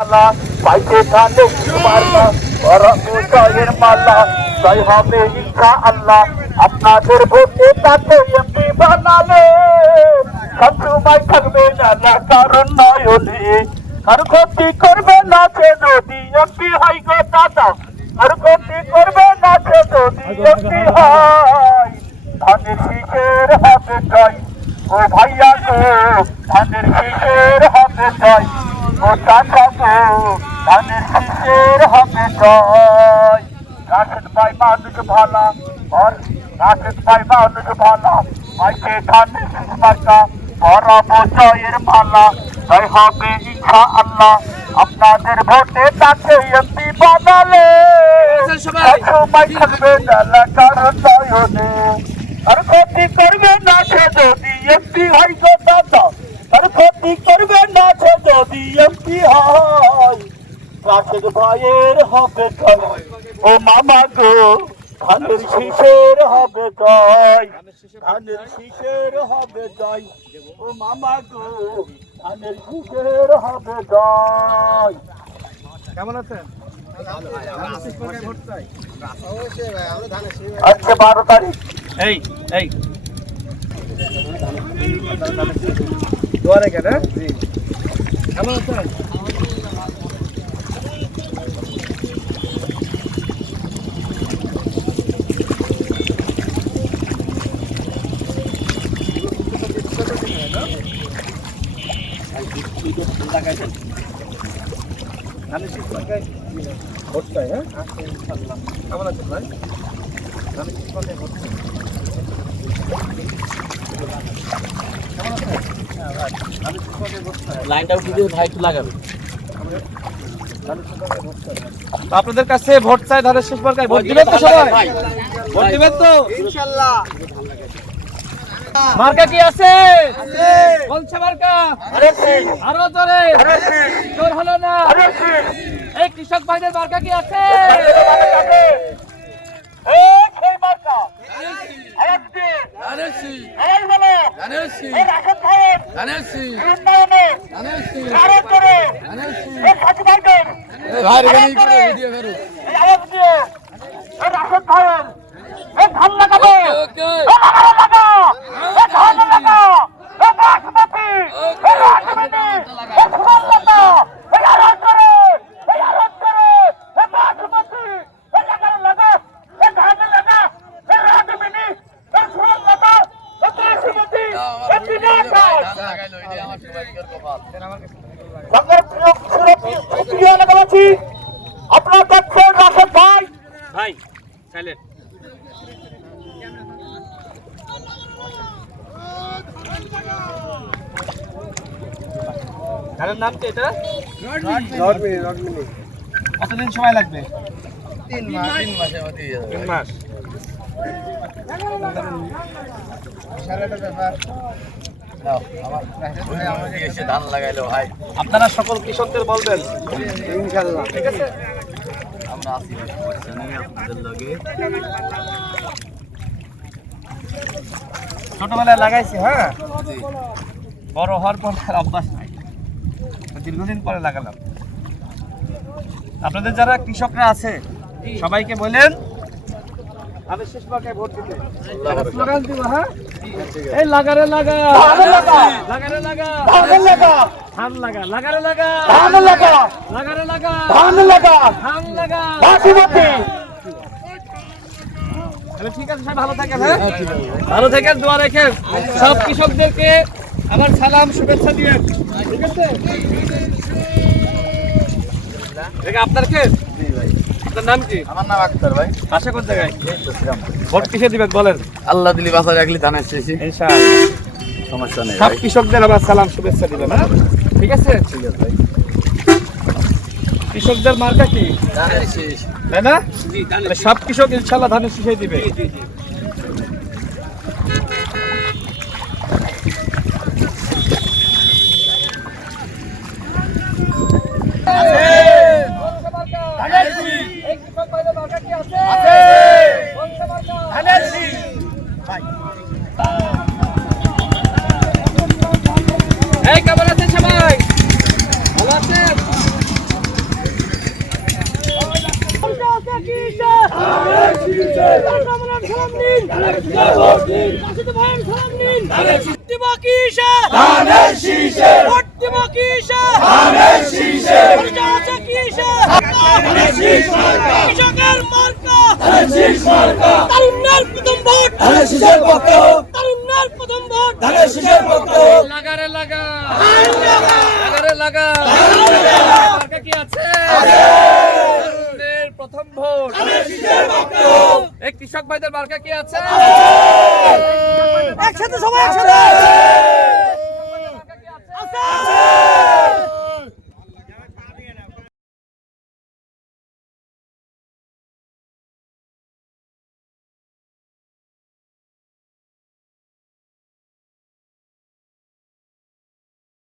পাইতে ধানে মালা বড় মালা জয় হবে ইনশাআল্লাহ। আপনাদের ভোটে তাকে এমপি বানালে সবসময় থাকবে না কারণ নয়নে আর ক্ষতি করবে না সে যদি এমপি হয় গো দাদা, আর ক্ষতি করবে না সে যদি এমপি হয়। ধানের শীষের হবে জয় ও ভাইয়া গো, ধানের শীষের হবে জয় ও চাচা গো, ধানের শীষের হবে জয়। রাশেদ ভাই মানুষ ভালা আর রাশেদ ভাই মানুষ ভালা মাইকে ধানের শীষ মার্কা বরাবর জয়ের মালা জয় হবে ইনশাআল্লাহ। আপনাদের ভোটে তাকে এমপি বানালে সবসময় থাকবে না কারণ নয়নে আর ক্ষতি করবে না সে যদি এমপি হয় গো দাদা, আর ক্ষতি করবে না সে যদি এমপি হয়। রাশেদ ভাইয়ের হবে জয় ও মামা গো, ধানের শীষের হবে জয়, ধানের শীষের হবে জয় ও মামা গো, ধানের শীষের হবে জয়। কেমন আছেন? আজকে 12 তারিখ। এই এই দুয়ারে কেন? কেমন আছেন? ভোট চাই, হ্যাঁ? কেমন আছেন ভাই? লাইনটা উঠে দিয়ে ভাই একটু লাগাবে। আপনাদের কাছে ভোট চাই, ধানের শীষ মার্কায় ভোট দিবেন তো সবাই? ভোট দিবেন তো ইনশাআল্লাহ। মার্কা কি আছে? কোনছে মার্কা? আরো জোরে জোর হলো না। এই কৃষক ভাইদের মার্কা কি আছে? আপনার দেখছেন রাশেদ ভাই ভাই সাইলেন্ট। গানের নাম কি এটা? কতদিন সময় লাগবে? 3 মাসের মধ্যে 3 মাস। ধান লাগাইলো ভাই, আপনারা সকল কৃষকদের বলবেন ইনশাআল্লাহ। ঠিক আছে? আমরা আছি আপনাদের লগে। ছোটবেলায় লাগাইছি, হ্যাঁ, বড় হওয়ার পর আর অভ্যাস নাই, দীর্ঘদিন পরে লাগালাম। আপনাদের যারা কৃষকরা আছে সবাইকে বলেন ধানের শীষ মার্কায় ভোট দিতে। স্লোগান দিব, হ্যাঁ, এই লাগারে লাগা, লাগারে লাগা, ধান লাগা, লাগারে লাগা, লাগারে লাগা, ধান লাগা। তাহলে ঠিক আছে, সবাই ভালো থাকেন, হ্যাঁ, ভালো থাকেন, দোয়া রাখেন। সব কৃষকদেরকে আমার সালাম শুভেচ্ছা দিবেন, ঠিক আছে? এটা আপনার ক্ষেত? আপনার নাম কি? আমার নাম আক্তার ভাই। আশা কোন জায়গায়? ভোট কিসে দিবেন বলেন? আল্লাহ দিলি বাসা রাখলি ধানের শেষে ইনশাআল্লাহ। সমস্যা নেই সব কৃষকদের আমার সালাম শুভেচ্ছা দিবেন, হ্যাঁ, ঠিক আছে? ঠিক আছে ভাই। কৃষকদের মার্কা কি, ধানের শেষ তাই না? তাহলে সব কৃষক ইনশাআল্লাহ ধানের শীষে দিবে। এই কেমন আছেন সবাই? ভালো আছেন? রাশিদ ভাইয়ের সালাম নিন দিবা কিসে ধানের শীষে ভোট দিবা কিসে ধানের শীষে পরিচয় কিসে ধানের শীষ মার্কা কৃষকের মার্কা ধানের শীষ মার্কা তারুণ্যের প্রথম ভোট ধানের শীষের পক্ষে হোক তারুণ্যের প্রথম ভোট ধানের শীষের পক্ষে হোক লাগারে লাগা মার্কা কি আছে তারুণ্যের প্রথম ভোট ধানের শীষের পক্ষে হোক এই কৃষক ভাইদের মার্কা কি আছে একসাথে সবাই একসাথে